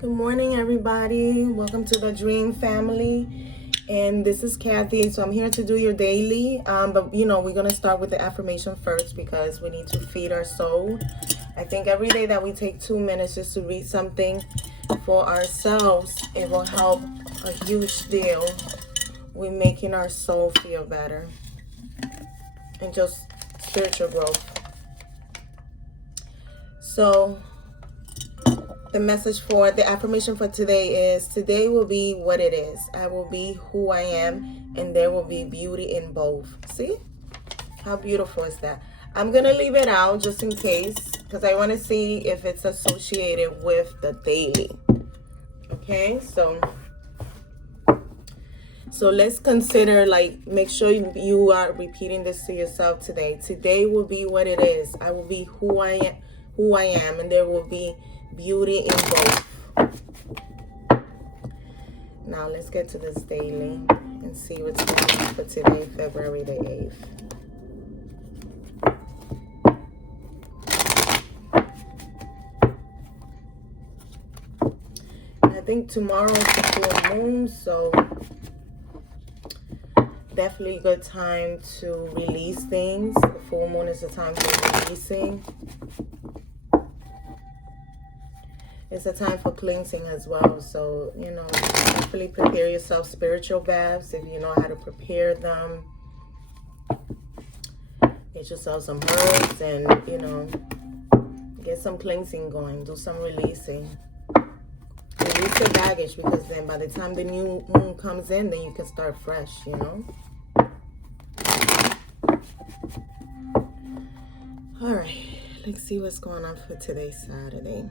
Good morning, everybody. Welcome to the Dream Family. And this is Kathy. So I'm here to do your daily. But we're going to start with the affirmation first because we need to feed our soul. I think every day that we take 2 minutes just to read something for ourselves, it will help a huge deal with making our soul feel better and just spiritual growth. So the message for the affirmation for today is: today will be what it is. I will be who I am, and there will be beauty in both. See? How beautiful is that? I'm going to leave it out just in case because I want to see if it's associated with the daily. Okay? So let's consider, make sure you are repeating this to yourself today. Today will be what it is. I will be who I am, and there will be beauty in both. Now let's get to this daily and see what's going on for today, February the 8th. I think tomorrow is the full moon, so definitely a good time to release things. The full moon is the time for releasing. It's a time for cleansing as well. So, definitely prepare yourself spiritual baths if you know how to prepare them. Get yourself some herbs and, get some cleansing going. Do some releasing. Release your baggage, because then by the time the new moon comes in, then you can start fresh, All right. Let's see what's going on for today, Saturday.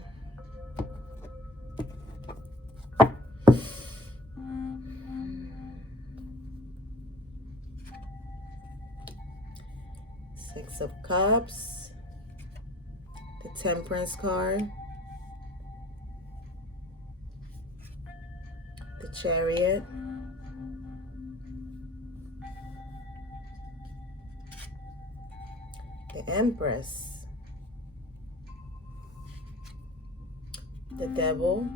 Six of Cups, the Temperance card, the Chariot, the Empress, the Devil,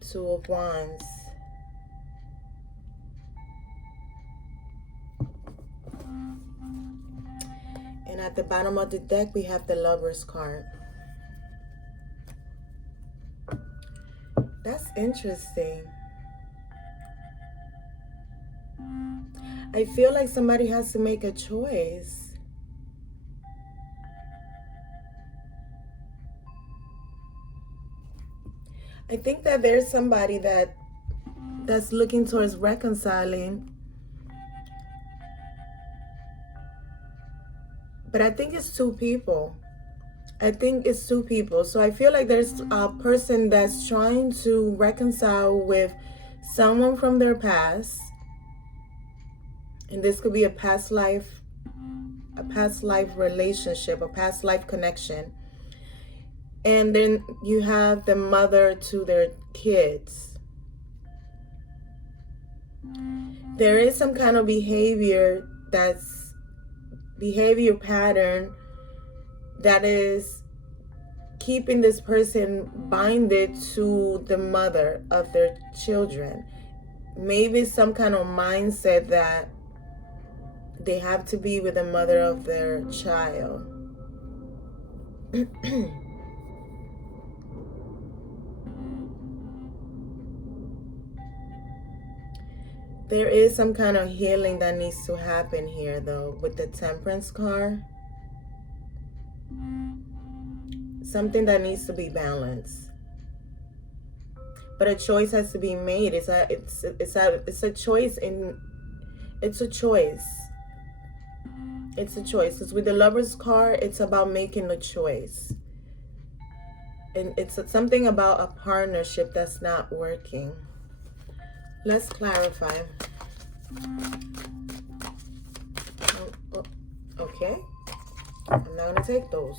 Two of Wands, and at the bottom of the deck we have the Lover's card. That's interesting. I feel like somebody has to make a choice. I think that there's somebody that's looking towards reconciling. But I think it's two people. So I feel like there's a person that's trying to reconcile with someone from their past. And this could be a past life relationship, a past life connection. And then you have the mother to their kids. There is some kind of behavior pattern that is keeping this person binded to the mother of their children. Maybe some kind of mindset that they have to be with the mother of their child. There is some kind of healing that needs to happen here, though, with the Temperance card. Something that needs to be balanced. But a choice has to be made. It's a choice. It's a choice. Because with the Lover's card, it's about making a choice. And it's something about a partnership that's not working. Let's clarify. Okay. I'm not going to take those.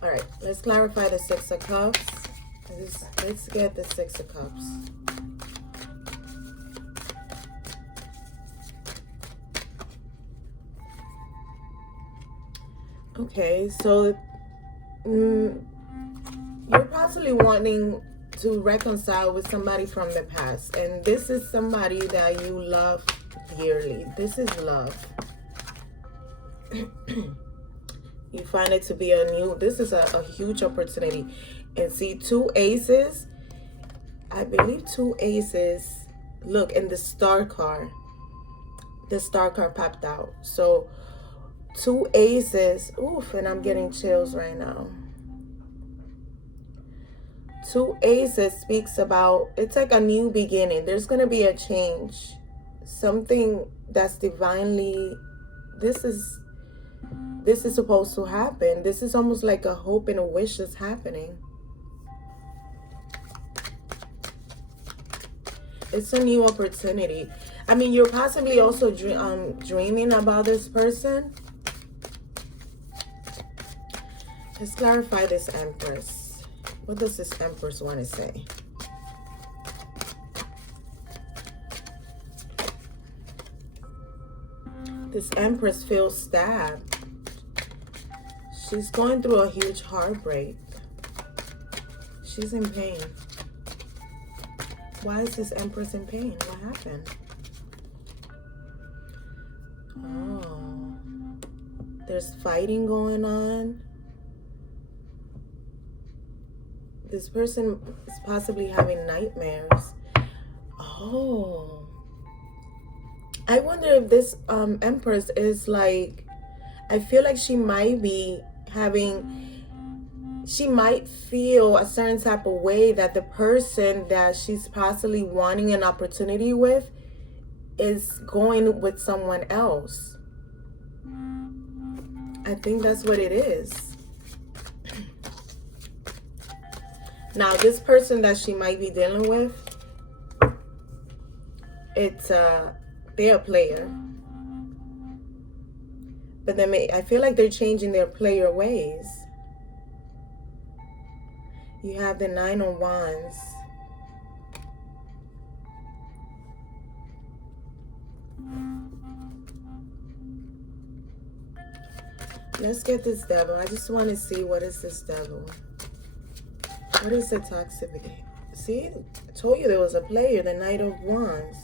All right. Let's clarify the Six of Cups. Let's get the Six of Cups. Okay, so you're possibly wanting to reconcile with somebody from the past, and this is somebody that you love dearly. This is love. You find it to be this is a huge opportunity. And see, two aces, I believe two aces. Look, in the star card, popped out. So two aces, oof, and I'm getting chills right now. Two aces speaks about, it's like a new beginning. There's going to be a change. Something that's divinely, this is supposed to happen. This is almost like a hope and a wish that's happening. It's a new opportunity. I mean, you're possibly also dreaming about this person. Let's clarify this Empress. What does this Empress want to say? This Empress feels stabbed. She's going through a huge heartbreak. She's in pain. Why is this Empress in pain? What happened? Oh. There's fighting going on. This person is possibly having nightmares. Oh. I wonder if this Empress is like, I feel like she might be she might feel a certain type of way that the person that she's possibly wanting an opportunity with is going with someone else. I think that's what it is. Now, this person that she might be dealing with, they're a player. But I feel like they're changing their player ways. You have the Nine of Wands. Let's get this Devil. I just want to see, what is this Devil? What is the toxic? See, I told you there was a player, the Knight of Wands.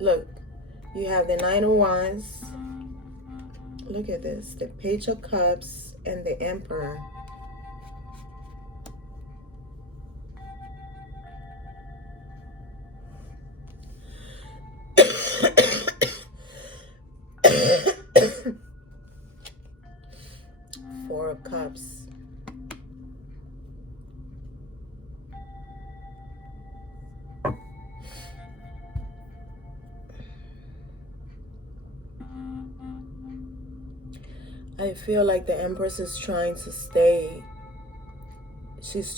Look, you have the Nine of Wands. Look at this, the Page of Cups and the Emperor. Four of Cups. I feel like the Empress is trying to stay. She's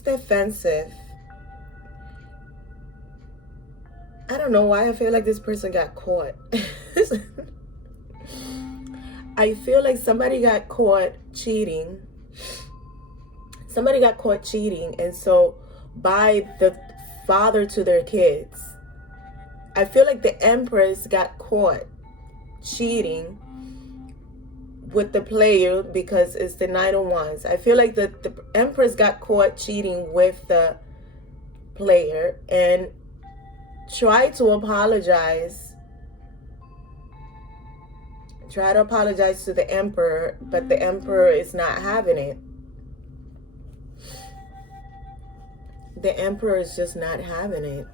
defensive. I don't know why I feel like this person got caught. I feel like somebody got caught cheating. Somebody got caught cheating, and so by the father to their kids. I feel like the Empress got caught cheating with the player because it's the Knight of Wands. I feel like the Empress got caught cheating with the player and tried to apologize. Try to apologize to the Emperor, but the Emperor is not having it. The Emperor is just not having it.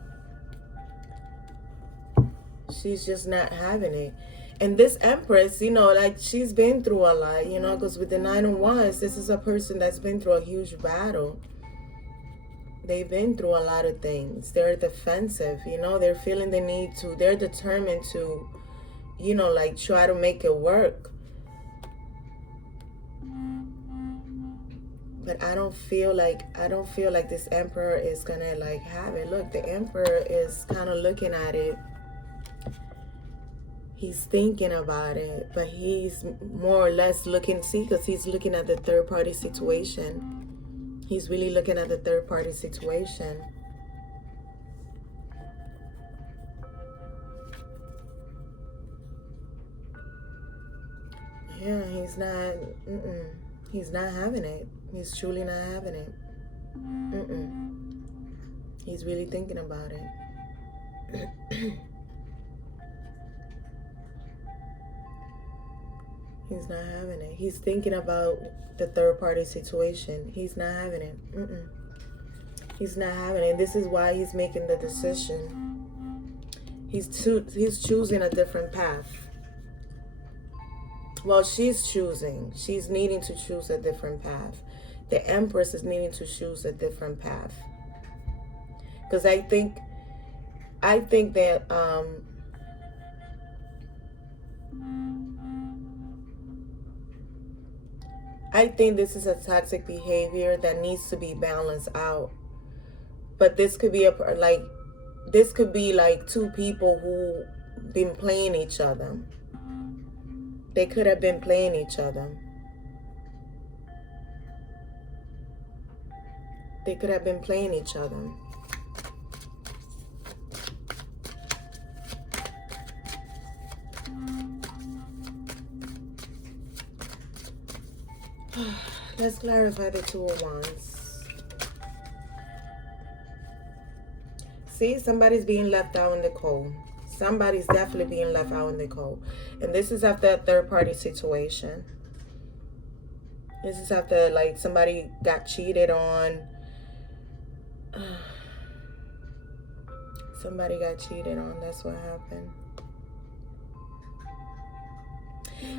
She's just not having it. And this Empress, you know, like, she's been through a lot, you know, because with the Nine of Wands, this is a person that's been through a huge battle. They've been through a lot of things. They're defensive, you know, they're feeling the need to, they're determined to, you know, like, try to make it work. But I don't feel like this Emperor is gonna, like, have it. Look, the Emperor is kind of looking at it. He's thinking about it, but he's more or less looking, see, because he's looking at the third party situation. He's really looking at the third party situation. Yeah, he's not, he's not having it. He's truly not having it. He's really thinking about it. He's not having it. He's thinking about the third party situation. He's not having it. He's not having it. This is why he's making the decision. He's choosing a different path. Well, she's choosing. She's needing to choose a different path. The Empress is needing to choose a different path. Because I think that I think this is a toxic behavior that needs to be balanced out. But this could be like two people who been playing each other. They could have been playing each other. They could have been playing each other. Let's clarify the Two of Wands. See, somebody's being left out in the cold. Somebody's definitely being left out in the cold. And this is after a third party situation. This is after like somebody got cheated on. Somebody got cheated on. That's what happened.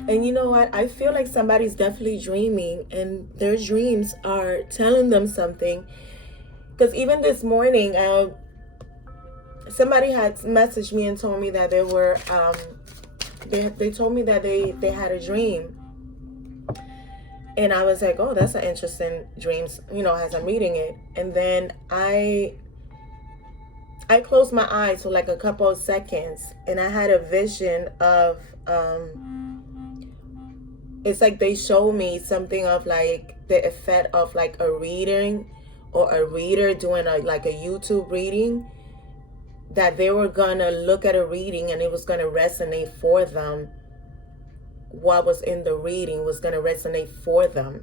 And you know what? I feel like somebody's definitely dreaming, and their dreams are telling them something. Because even this morning, somebody had messaged me and told me that they were, they told me that they had a dream. And I was like, oh, that's an interesting dream, you know, as I'm reading it. And then I closed my eyes for like a couple of seconds, and I had a vision of, it's like they showed me something of like the effect of like a reading or a reader doing like a YouTube reading, that they were gonna look at a reading and it was gonna resonate for them. What was in the reading was gonna resonate for them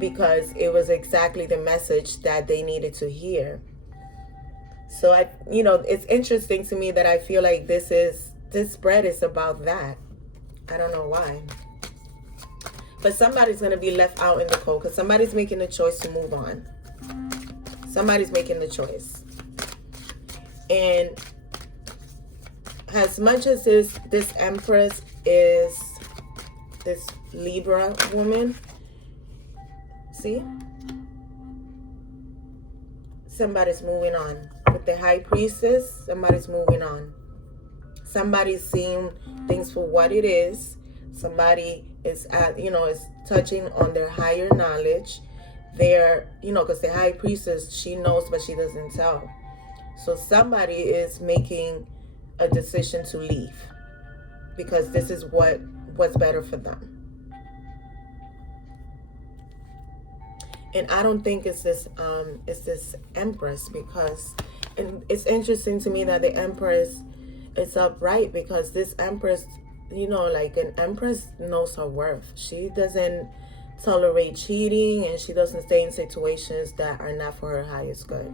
because it was exactly the message that they needed to hear. So it's interesting to me that I feel like this spread is about that. I don't know why. But somebody's going to be left out in the cold because somebody's making the choice to move on. Somebody's making the choice. And as much as this Empress is this Libra woman, see? Somebody's moving on. With the High Priestess, somebody's moving on. Somebody's seeing things for what it is. Somebody is is touching on their higher knowledge. They're, because the High Priestess, she knows but she doesn't tell. So somebody is making a decision to leave because this is what's better for them. And I don't think it's this Empress, because, and it's interesting to me that the Empress is upright, because this Empress, like an Empress knows her worth. She doesn't tolerate cheating, and she doesn't stay in situations that are not for her highest good.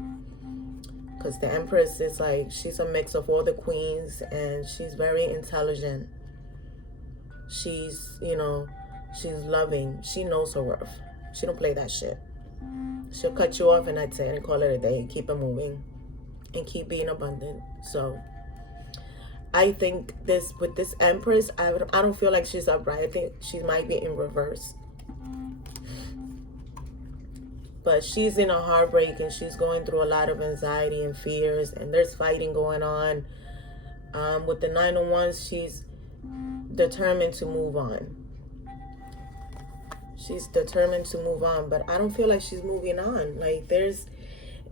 Because the Empress is like, she's a mix of all the queens, and she's very intelligent. She's, she's loving. She knows her worth. She don't play that shit. She'll cut you off and that's it, and call it a day, and keep it moving and keep being abundant. So I think with this Empress, I don't feel like she's upright. I think she might be in reverse. But she's in a heartbreak, and she's going through a lot of anxiety and fears, and there's fighting going on. With the Nine of Wands, she's determined to move on. She's determined to move on, but I don't feel like she's moving on. Like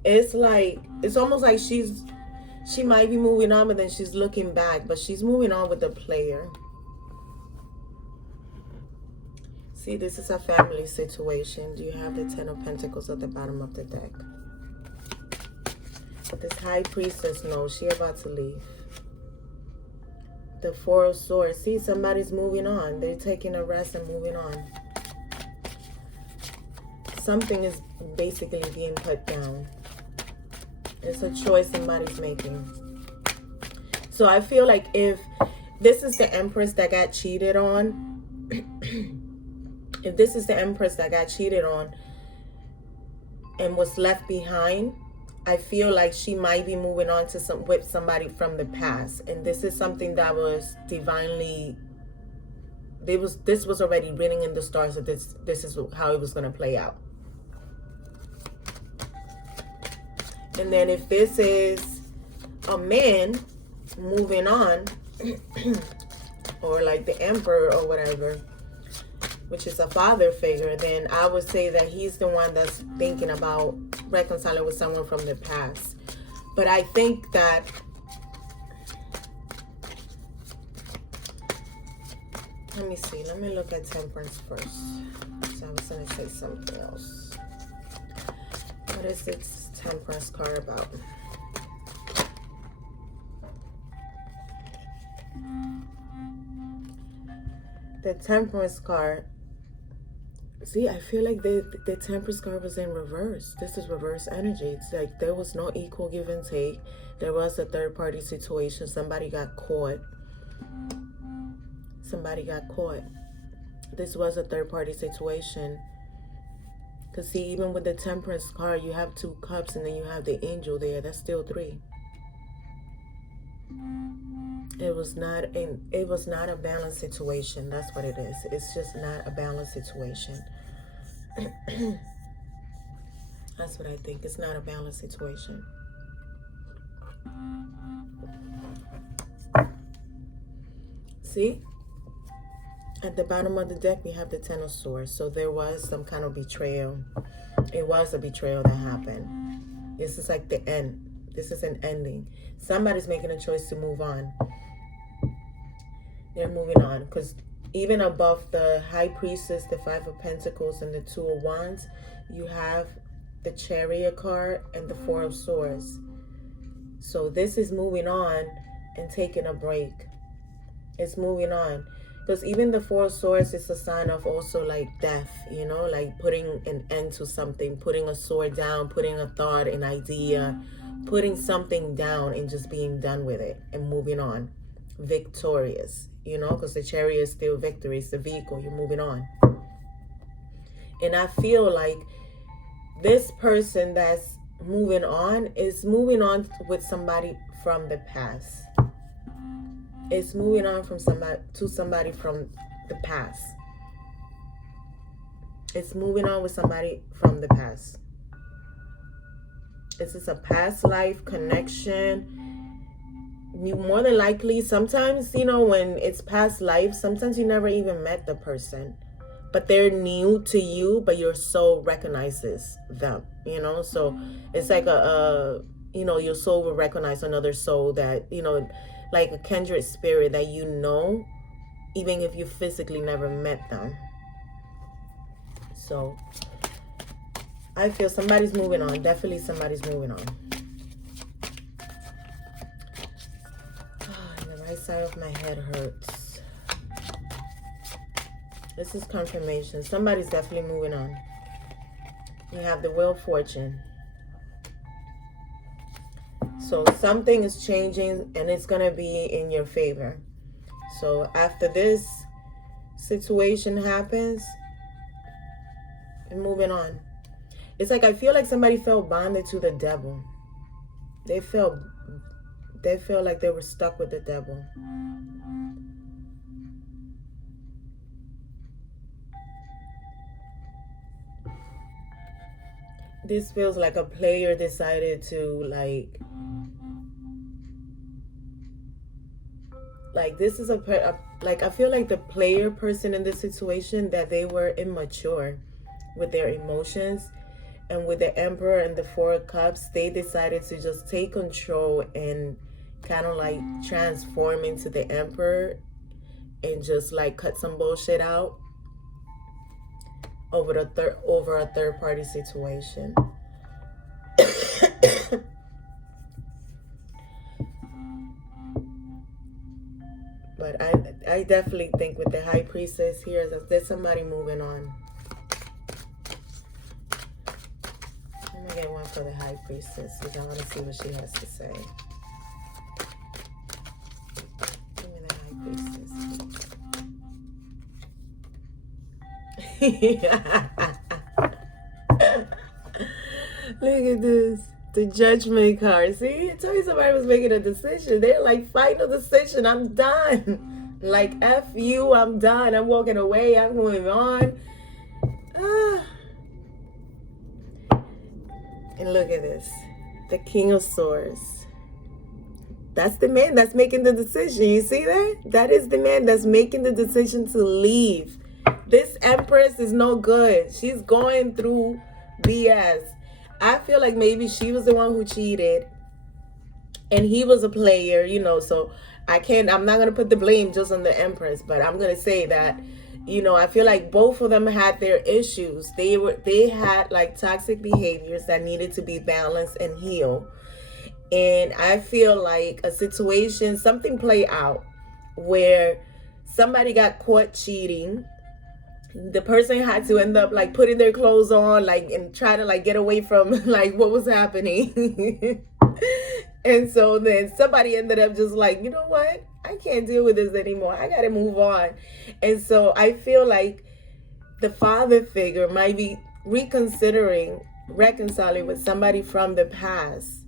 it's almost like she might be moving on, but then she's looking back, but she's moving on with the player. See, this is a family situation. Do you have the Ten of Pentacles at the bottom of the deck? But this High Priestess knows she's about to leave. The Four of Swords. See, somebody's moving on. They're taking a rest and moving on. Something is basically being put down. It's a choice somebody's making. So I feel like if this is the Empress that got cheated on, if this is the Empress that got cheated on and was left behind, I feel like she might be moving on to with somebody from the past. And this is something that was divinely, this was already written in the stars that this is how it was going to play out. And then if this is a man moving on, or like the Emperor or whatever, which is a father figure, then I would say that he's the one that's thinking about reconciling with someone from the past. But I think that let me see. Let me look at Temperance first. So I was going to say something else. What is this Temperance card about? The Temperance card. See, I feel like the Temperance card was in reverse. This is reverse energy. It's like there was no equal give and take. There was a third-party situation. Somebody got caught. Somebody got caught. This was a third-party situation. Because see, even with the Temperance card, you have 2 cups and then you have the angel there. That's still 3. It was not a balanced situation. That's what it is. It's just not a balanced situation. That's what I think. It's not a balanced situation. See? At the bottom of the deck, we have the Ten of Swords. So there was some kind of betrayal. It was a betrayal that happened. This is like the end. This is an ending. Somebody's making a choice to move on. They're moving on. Because even above the High Priestess, the 5 of Pentacles, and the 2 of Wands, you have the Chariot card and the 4 of Swords. So this is moving on and taking a break. It's moving on. Because even the 4 of Swords is a sign of also like death, you know, like putting an end to something, putting a sword down, putting a thought, an idea, putting something down and just being done with it and moving on. Victorious, you know, because the Chariot is still victory. It's the vehicle. You're moving on. And I feel like this person that's moving on is moving on with somebody from the past. It's moving on from somebody from the past. It's moving on with somebody from the past. This is a past life connection. You more than likely, sometimes, you know, when it's past life, sometimes you never even met the person. But they're new to you, but your soul recognizes them, you know? So it's like you know, your soul will recognize another soul that, you know, like a kindred spirit that you know, even if you physically never met them. So I feel somebody's moving on. Definitely somebody's moving on. The right side of my head hurts. This is confirmation. Somebody's definitely moving on. You have the Wheel of Fortune. So something is changing and it's going to be in your favor. So after this situation happens, you're moving on. It's like I feel like somebody felt bonded to the devil. They felt like they were stuck with the devil. This feels like a player decided to like this is like I feel like the player person in this situation, that they were immature with their emotions. And with the Emperor and the 4 of Cups, they decided to just take control and kind of like transform into the Emperor and just like cut some bullshit out over a third party situation. But I definitely think with the High Priestess here, there's somebody moving on. Let me get one for the High Priestess because I want to see what she has to say. Give me the High Priestess. Look at this. The Judgment card. See, I told you somebody was making a decision. They're like, final decision. I'm done. Like, F you, I'm done. I'm walking away. I'm moving on. And look at this. The King of Swords. That's the man that's making the decision. You see that? That is the man that's making the decision to leave. This Empress is no good. She's going through BS. I feel like maybe she was the one who cheated and he was a player, you know, so I'm not going to put the blame just on the Empress, but I'm going to say that, you know, I feel like both of them had their issues. They had like toxic behaviors that needed to be balanced and healed. And I feel like a situation, something played out where somebody got caught cheating. The person had to end up like putting their clothes on, like, and try to like get away from like what was happening. And so then somebody ended up just like, you know what? I can't deal with this anymore. I got to move on. And so I feel like the father figure might be reconciling with somebody from the past.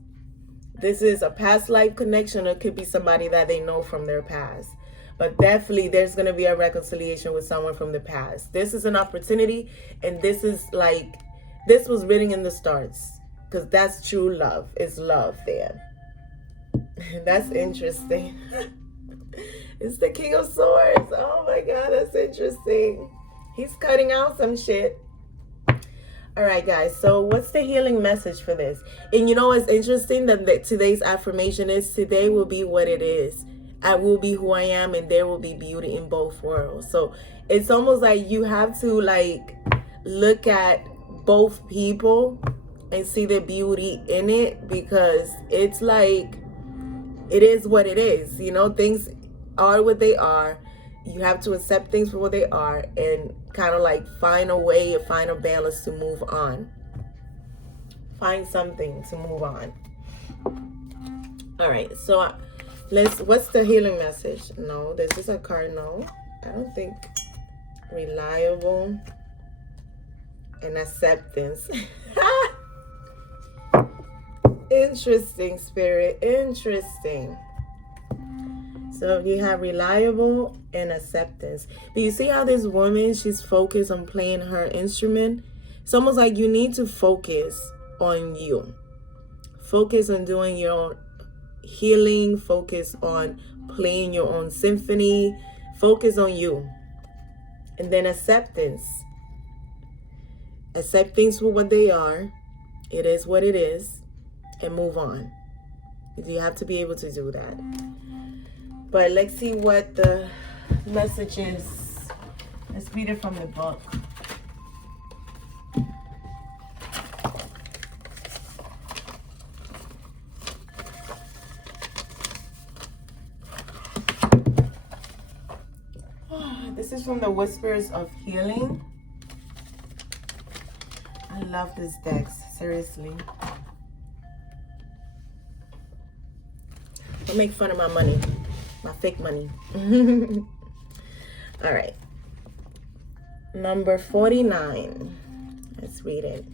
This is a past life connection, or it could be somebody that they know from their past. But definitely there's going to be a reconciliation with someone from the past. This is an opportunity, and this is like, this was written in the stars, because that's true love. It's love there. That's interesting. It's the King of Swords. Oh my God, that's interesting. He's cutting out some shit. All right, guys. So what's the healing message for this? And you know what's interesting? That today's affirmation is, today will be what it is. I will be who I am, and there will be beauty in both worlds. So it's almost like you have to like look at both people and see the beauty in it, because it's like, it is what it is. You know, things are what they are. You have to accept things for what they are and kind of like find a way, find a balance to move on. Find something to move on. All right, so what's the healing message? No, this is a card. No, I don't think. Reliable and acceptance. Interesting, Spirit. Interesting. So you have reliable and acceptance. Do you see how this woman, she's focused on playing her instrument? It's almost like you need to focus on you. Focus on doing your own healing. Focus on playing your own symphony. Focus on you. And then acceptance. Accept things for what they are. It is what it is. And move on. You have to be able to do that. But let's see what the message is. Let's read it from the book. This is from the Whispers of Healing. I love this deck, seriously. Don't make fun of my money. My fake money. All right. Number 49. Let's read it.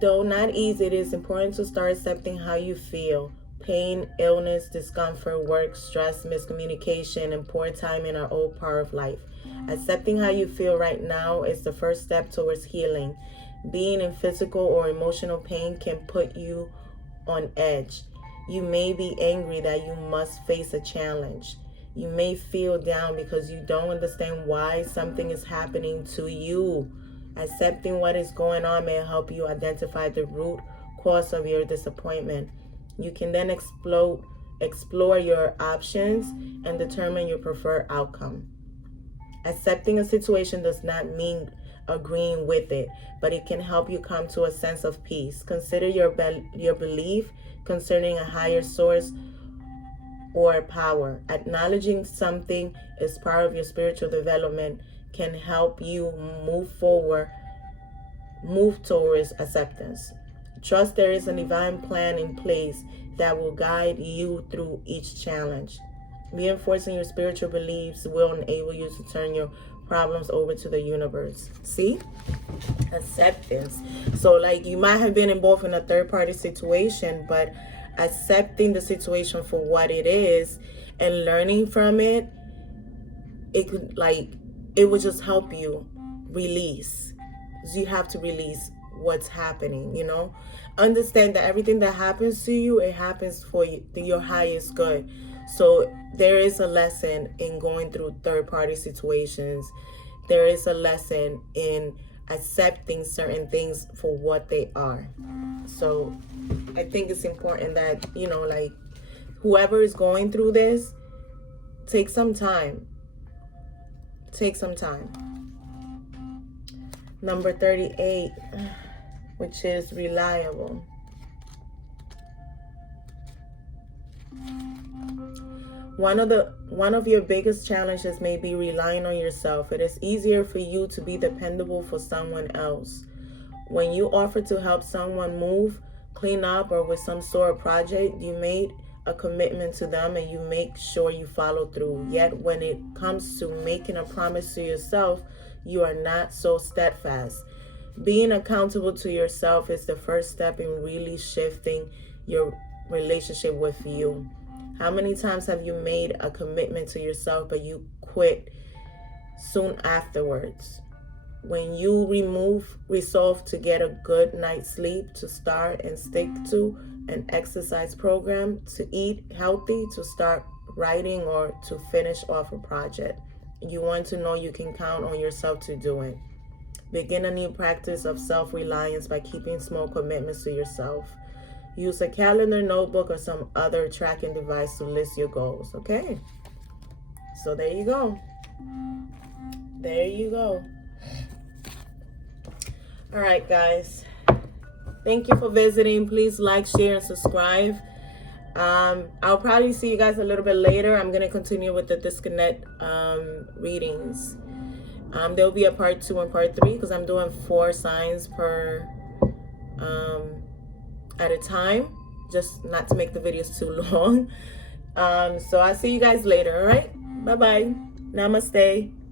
Though not easy, it is important to start accepting how you feel. Pain, illness, discomfort, work, stress, miscommunication, and poor timing are all part of life. Accepting how you feel right now is the first step towards healing. Being in physical or emotional pain can put you on edge. You may be angry that you must face a challenge. You may feel down because you don't understand why something is happening to you. Accepting what is going on may help you identify the root cause of your disappointment. You can then explore your options and determine your preferred outcome. Accepting a situation does not mean agreeing with it, but it can help you come to a sense of peace. Consider your belief concerning a higher source or power. Acknowledging something is part of your spiritual development can help you move towards acceptance. Trust there is a divine plan in place that will guide you through each challenge. Reinforcing your spiritual beliefs will enable you to turn your problems over to the universe. See? Acceptance. So like, you might have been involved in a third-party situation, but accepting the situation for what it is and learning from it, it would just help you release. So you have to release what's happening, you know. Understand that everything that happens to you, it happens for your highest good. So there is a lesson in going through third-party situations. There is a lesson in accepting certain things for what they are. So I think it's important that, you know, like, whoever is going through this, take some time. Take some time. Number 38, which is reliable. One of your biggest challenges may be relying on yourself. It is easier for you to be dependable for someone else. When you offer to help someone move, clean up, or with some sort of project, you made a commitment to them and you make sure you follow through. Yet when it comes to making a promise to yourself, you are not so steadfast. Being accountable to yourself is the first step in really shifting your relationship with you. How many times have you made a commitment to yourself, but you quit soon afterwards? When you resolve to get a good night's sleep, to start and stick to an exercise program, to eat healthy, to start writing, or to finish off a project, you want to know you can count on yourself to do it. Begin a new practice of self-reliance by keeping small commitments to yourself. Use a calendar, notebook, or some other tracking device to list your goals, okay? So there you go. There you go. All right, guys. Thank you for visiting. Please like, share, and subscribe. I'll probably see you guys a little bit later. I'm going to continue with the disconnect readings. There'll be a part 2 and part 3 because I'm doing 4 signs per at a time, just not to make the videos too long. So I'll see you guys later. All right, bye bye, namaste.